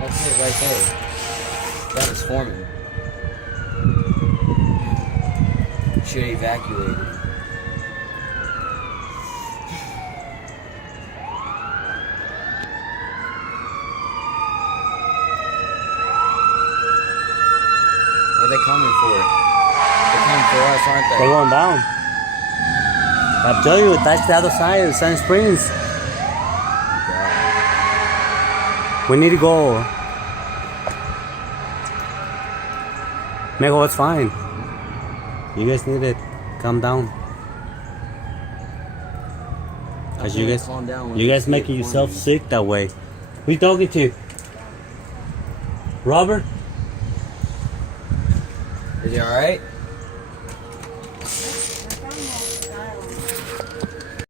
That's it right there. That is forming. Should evacuate it. What are they coming for? They're coming for us, aren't they? They're going down. I'm telling you, that's the other side of Sand Springs. We need to go. Mijo, it's fine. You guys need to calm down. Cause you guys making yourself sick that way. Who you talking to? Robert? Is he alright?